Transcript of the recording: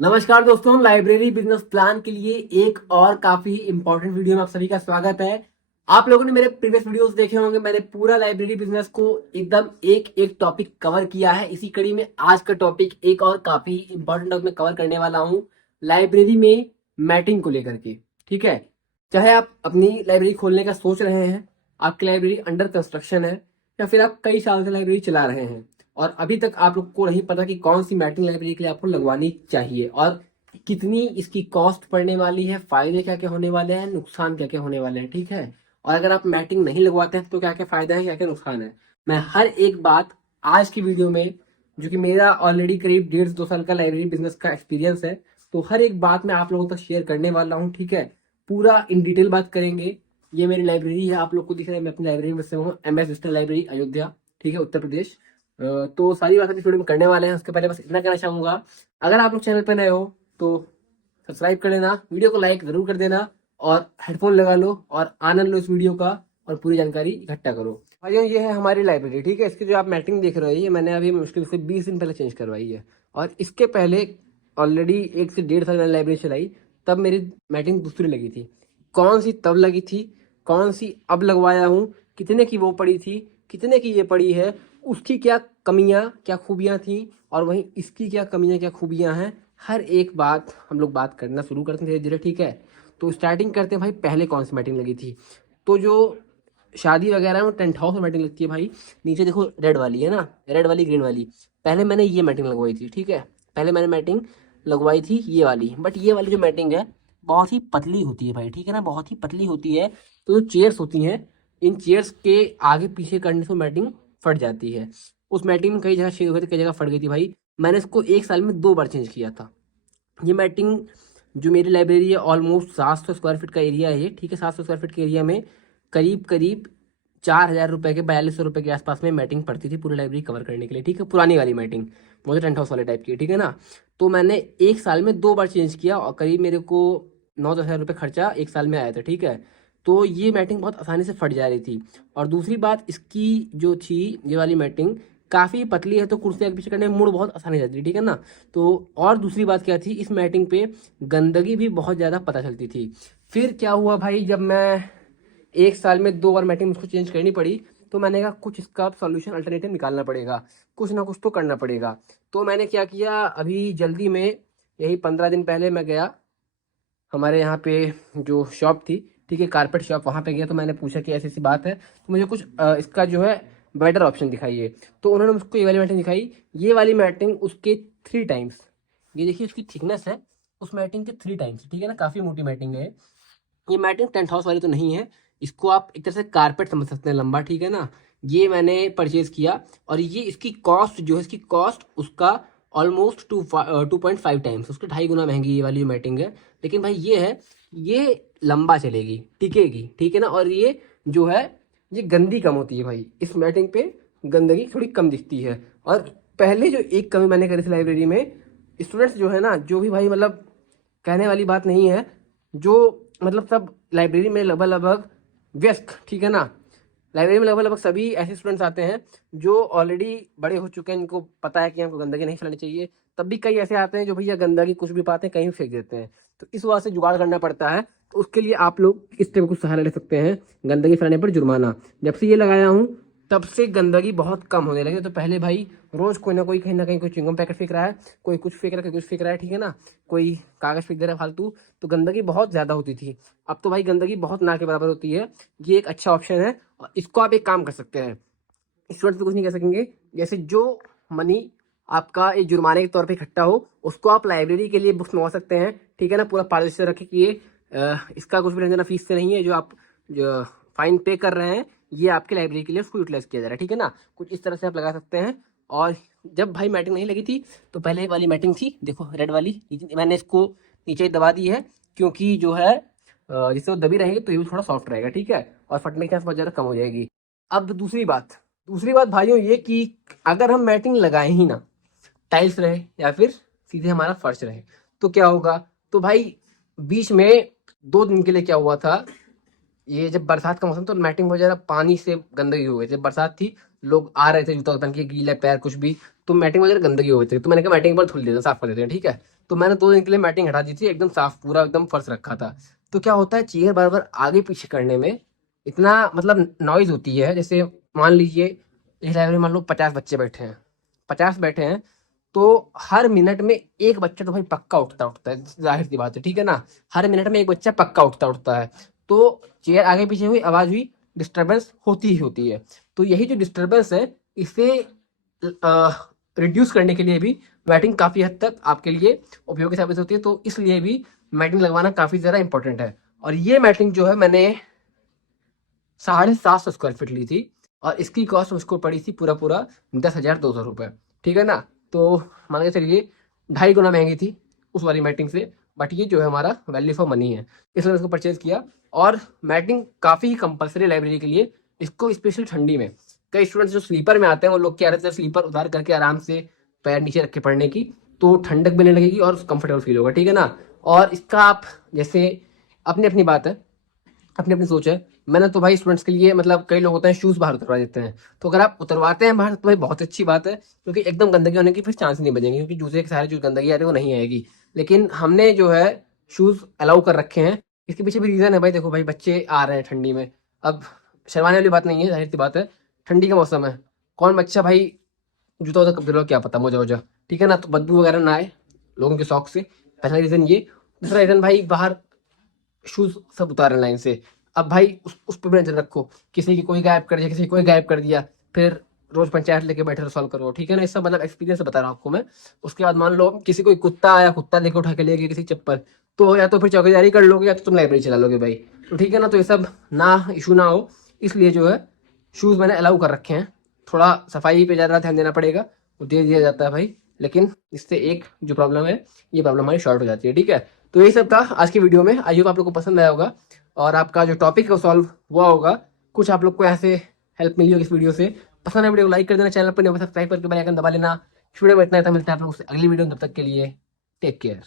नमस्कार दोस्तों, library business plan के लिए एक और काफी इंपॉर्टेंट वीडियो में आप सभी का स्वागत है। आप लोगों ने मेरे प्रीवियस वीडियोस देखे होंगे। मैंने पूरा लाइब्रेरी बिजनेस को एकदम एक एक टॉपिक कवर किया है। इसी कड़ी में आज का टॉपिक एक और काफी इंपॉर्टेंट टॉपिक में कवर करने वाला हूँ, लाइब्रेरी में मैटिंग को लेकर के। ठीक है, चाहे आप अपनी लाइब्रेरी खोलने का सोच रहे हैं, आपकी लाइब्रेरी अंडर कंस्ट्रक्शन है, या फिर आप कई साल से लाइब्रेरी चला रहे हैं और अभी तक आप लोग को नहीं पता कि कौन सी मैटिंग लाइब्रेरी के लिए आपको लगवानी चाहिए और कितनी इसकी कॉस्ट पड़ने वाली है, फायदे क्या क्या होने वाले हैं, नुकसान क्या क्या होने वाले हैं। ठीक है, और अगर आप मैटिंग नहीं लगवाते हैं तो क्या क्या फायदा है, क्या क्या नुकसान है, मैं हर एक बात आज की वीडियो में, जो कि मेरा ऑलरेडी करीब 1.5 से 2 साल का लाइब्रेरी बिजनेस का एक्सपीरियंस है, तो हर एक बात मैं आप लोगों तक शेयर करने वाला हूँ। ठीक है, पूरा इन डिटेल बात करेंगे। ये मेरी लाइब्रेरी है, आप लोग को दिख रहा है, मैं अपनी लाइब्रेरी में से हूँ, MS विस्टन लाइब्रेरी अयोध्या। ठीक है, उत्तर प्रदेश। तो सारी बातें इस वीडियो में करने वाले हैं। उसके पहले बस इतना कहना चाहूंगा, अगर आप लोग चैनल पर नए हो तो सब्सक्राइब कर लेना, वीडियो को लाइक जरूर कर देना और हेडफोन लगा लो और आनंद लो इस वीडियो का और पूरी जानकारी इकट्ठा करो। भाइयों, ये है हमारी लाइब्रेरी। ठीक है, इसकी जो आप मैटिंग देख रहे हो, ये मैंने अभी मुश्किल से 20 दिन पहले चेंज करवाई है। और इसके पहले ऑलरेडी 1 से 1.5 साल मैंने लाइब्रेरी चलाई, तब मेरी मैटिंग दूसरी लगी थी। कौन सी तब लगी थी, कौन सी अब लगवाया हूँ, कितने की वो पड़ी थी, कितने की ये पड़ी है, उसकी क्या कमियां क्या खूबियां थी, और वहीं इसकी क्या कमियां क्या खूबियां हैं, हर एक बात हम लोग बात करना शुरू करते हैं धीरे धीरे। ठीक है, तो स्टार्टिंग करते हैं भाई, पहले कौन सी मैटिंग लगी थी। तो जो शादी वगैरह में टेंट हाउस में मैटिंग लगती है भाई, नीचे देखो रेड वाली है ना, रेड वाली ग्रीन वाली, पहले मैंने ये मैटिंग लगवाई थी। ठीक है, पहले मैंने मैटिंग लगवाई थी ये वाली, बट ये वाली जो मैटिंग है बहुत ही पतली होती है भाई। ठीक है ना, बहुत ही पतली होती है। तो जो चेयर्स होती हैं, इन चेयर्स के आगे पीछे करने से मैटिंग फट जाती है। उस मैटिंग में कई जगह छेद हुए थे, कई जगह फट गई थी भाई। मैंने इसको 1 साल में 2 बार चेंज किया था। ये मैटिंग, जो मेरी लाइब्रेरी है, ऑलमोस्ट 700 स्क्वायर फीट का एरिया है ये। ठीक है, 700 स्क्वायर फीट के एरिया में करीब करीब 4,000 रुपये के, 4,200 रुपये के आसपास में मैटिंग पड़ती थी पूरी लाइब्रेरी कवर करने के लिए। ठीक है, पुरानी वाली मैटिंग, वो जो टेंट हाउस वाले टाइप की। ठीक है ना, तो मैंने 1 साल में 2 बार चेंज किया और करीब मेरे को 9-10 हज़ार रुपये खर्चा 1 साल में आया था। ठीक है, तो ये मैटिंग बहुत आसानी से फट जा रही थी। और दूसरी बात, इसकी जो थी ये वाली मैटिंग काफ़ी पतली है, तो कुर्सी आगे पीछे करने में मुड़ बहुत आसानी जाती है। ठीक है ना, तो और दूसरी बात क्या थी, इस मैटिंग पे गंदगी भी बहुत ज़्यादा पता चलती थी। फिर क्या हुआ भाई, जब मैं 1 साल में 2 बार मैटिंग मुझको चेंज करनी पड़ी, तो मैंने कहा कुछ इसका सॉल्यूशन अल्टरनेटिव निकालना पड़ेगा, कुछ ना कुछ तो करना पड़ेगा। तो मैंने क्या किया, अभी जल्दी में, यही 15 दिन पहले मैं गया हमारे यहाँ पे जो शॉप थी, ठीक है, कारपेट शॉप, वहाँ पे गया। तो मैंने पूछा कि ऐसी ऐसी बात है, तो मुझे कुछ इसका जो है बेटर ऑप्शन दिखाइए। तो उन्होंने मुझको ये वाली मैटिंग दिखाई। ये वाली मैटिंग उसके 3 टाइम्स, ये देखिए उसकी थिकनेस है उस मैटिंग के 3 टाइम्स। ठीक है ना, काफ़ी मोटी मैटिंग है। ये मैटिंग टेंट हाउस वाली तो नहीं है, इसको आप एक तरह से कारपेट समझ सकते हैं, लंबा। ठीक है ना, ये मैंने परचेज किया और ये इसकी कॉस्ट जो है, इसकी कॉस्ट उसका ऑलमोस्ट 2.5 टाइम्स, उसके 2.5 गुना महंगी ये वाली जो मैटिंग है। लेकिन भाई ये है, ये लंबा चलेगी, टिकेगी। ठीक है ना, और ये जो है, ये गंदी कम होती है भाई, इस मैटिंग पे गंदगी थोड़ी कम दिखती है। और पहले जो एक कमी मैंने करी थी लाइब्रेरी में, स्टूडेंट्स जो है ना, जो भी भाई मतलब कहने वाली बात नहीं है, जो मतलब सब लाइब्रेरी में लगभग लगभग व्यस्क, ठीक है ना, लाइब्रेरी में लगभग लगभग सभी ऐसे स्टूडेंट्स आते हैं जो ऑलरेडी बड़े हो चुके हैं, इनको पता है कि हमको गंदगी नहीं फैलानी चाहिए। तब भी कई ऐसे आते हैं जो भैया गंदगी कुछ भी पाते हैं कहीं भी फेंक देते हैं। तो इस वजह से जुगाड़ करना पड़ता है। तो उसके लिए आप लोग इस तरह कुछ सहारा ले सकते हैं, गंदगी फैलाने पर जुर्माना। जब से ये लगाया हूँ तब से गंदगी बहुत कम होने लगी। तो पहले भाई रोज कोई ना कहीं कोई च्युइंगम पैकेट फेंक रहा है, कोई कुछ फेंक रहा है, कोई कुछ फेंक रहा है। ठीक है ना, कोई कागज फेंक दे रहा है फालतू, तो गंदगी बहुत ज्यादा होती थी। अब तो भाई गंदगी बहुत ना के बराबर होती है। ये एक अच्छा ऑप्शन है और इसको आप एक काम कर सकते हैं, स्टूडेंट तो कुछ नहीं कह सकेंगे, जैसे जो मनी आपका एक जुर्माने के तौर पे इकट्ठा हो, उसको आप लाइब्रेरी के लिए बुक्स मंगवा सकते हैं। ठीक है ना, पूरा पारदर्शी से रखें कि ये इसका कुछ भी लेना देना फीस से नहीं है, जो आप जो फाइन पे कर रहे हैं ये आपके लाइब्रेरी के लिए उसको यूटिलाइज किया जा रहा है। ठीक है ना, कुछ इस तरह से आप लगा सकते हैं। और जब भाई मैटिंग नहीं लगी थी, तो पहले वाली मैटिंग थी, देखो रेड वाली, मैंने इसको नीचे दबा दी है, क्योंकि जो है जिससे वो दबी रहेगी तो ये भी थोड़ा सॉफ्ट रहेगा। ठीक है, और फटने के चांस बहुत ज़्यादा कम हो जाएगी। अब दूसरी बात भाइयों ये कि अगर हम मैटिंग लगाए ही ना, टाइल्स रहे या फिर सीधे हमारा फर्श रहे, तो क्या होगा। तो भाई बीच में 2 दिन के लिए क्या हुआ था, ये जब बरसात का मौसम, तो मैटिंग बहुत ज्यादा पानी से गंदगी हो गई। जब बरसात थी, लोग आ रहे थे जूता पहन के, गीला पैर कुछ भी, तो मैटिंग वगैरह गंदगी हो गई थी। तो मैंने कहा मैटिंग पर धुल देते हैं, साफ कर देते हैं। ठीक है, तो मैंने 2 दिन के लिए मैटिंग हटा दी थी, एकदम साफ पूरा एकदम फर्श रखा था। तो क्या होता है, चेयर बार बार आगे पीछे करने में इतना मतलब नॉइज होती है। जैसे मान लीजिए इस लाइब्रेरी में मान लो 50 बच्चे बैठे हैं, 50 बैठे हैं, तो हर मिनट में एक बच्चा तो भाई पक्का उठता उठता है, जाहिर सी बात है, ठीक है ना। हर मिनट में एक बच्चा पक्का उठता उठता है, तो चेयर आगे पीछे हुई, आवाज हुई, डिस्टरबेंस होती ही होती है। तो यही जो डिस्टरबेंस है, इसे रिड्यूस करने के लिए भी मैटिंग काफ़ी हद तक आपके लिए उपयोगी साबित होती है। तो इसलिए भी मैटिंग लगवाना काफ़ी ज़्यादा इंपॉर्टेंट है। और ये मैटिंग जो है मैंने 750 स्क्वायर फीट ली थी, और इसकी कॉस्ट मुझको पड़ी थी पूरा पूरा 10,200 रुपये, ठीक है ना। तो मान के चलिए 2.5 गुना महंगी थी उस वाली मैटिंग से, बट ये जो है हमारा वैल्यू फॉर मनी है, इसलिए इसको परचेज किया। और मैटिंग काफ़ी ही कंपलसरी लाइब्रेरी के लिए, इसको स्पेशल ठंडी में। कई स्टूडेंट्स जो स्लीपर में आते हैं वो लोग क्या रहते हैं, स्लीपर उतार करके आराम से पैर नीचे रख के पढ़ने की, तो ठंडक भी नहीं लगेगी और कंफर्टेबल फील होगा, ठीक है ना। और इसका आप जैसे अपनी अपनी बात है, अपनी अपनी सोच है। मैंने तो भाई स्टूडेंट्स के लिए मतलब कई लोग होते हैं शूज़ बाहर उतरवा देते हैं, तो अगर आप उतरवाते हैं बाहर तो भाई बहुत अच्छी बात है, क्योंकि एकदम गंदगी होने की फिर चांस नहीं बचेंगे, क्योंकि जूते के सारे जो गंदगी आ रही है वो नहीं आएगी। लेकिन हमने जो है शूज़ अलाउ कर रखे हैं, इसके पीछे भी रीज़न है भाई। देखो भाई बच्चे आ रहे हैं ठंडी में, अब शर्माने वाली बात नहीं है, जाहिर सी बात है, ठंडी का मौसम है, कौन बच्चा भाई जूता वूता कब दिलवा क्या पता, मोजा वोजा, ठीक है ना। तो बदबू वगैरह ना आए लोगों के शौक से, पहला रीज़न ये। दूसरा रीज़न भाई बाहर शूज सब उतारे लाइन से, अब भाई उस पर भी नजर रखो, किसी की कोई गायब कर दिया, किसी की कोई गायब कर दिया, फिर रोज पंचायत लेके बैठे रहो, सॉल्व करो, ठीक है ना। इसका मतलब एक्सपीरियंस बता रहा हूँ आपको मैं। उसके बाद मान लो किसी कोई कुत्ता आया, कुत्ता लेके उठा के ले गया किसी चप्पल, तो या तो फिर चौकीदारी कर लोगे या तो तुम लाइब्रेरी चला लोगे भाई, तो ठीक है ना। तो ये सब ना इशू ना हो, इसलिए जो है शूज़ मैंने अलाउ कर रखे हैं। थोड़ा सफाई पे ज़्यादा ध्यान देना पड़ेगा, वो दे दिया जाता है भाई, लेकिन इससे एक जो प्रॉब्लम है, ये प्रॉब्लम हमारी शॉर्ट हो जाती है, ठीक है। तो यही सब था आज की वीडियो में, आई होप आप लोग को पसंद आया होगा और आपका जो टॉपिक है वो सॉल्व हुआ होगा, कुछ आप लोग को ऐसे हेल्प मिली होगी इस वीडियो से। पसंद है वीडियो को लाइक कर देना, चैनल पर नहीं सब्सक्राइब करके बेल आइकन दबा लेना। इस वीडियो में इतना ही था, मिलता है आप लोगों से अगली वीडियो में, तब तक के लिए टेक केयर।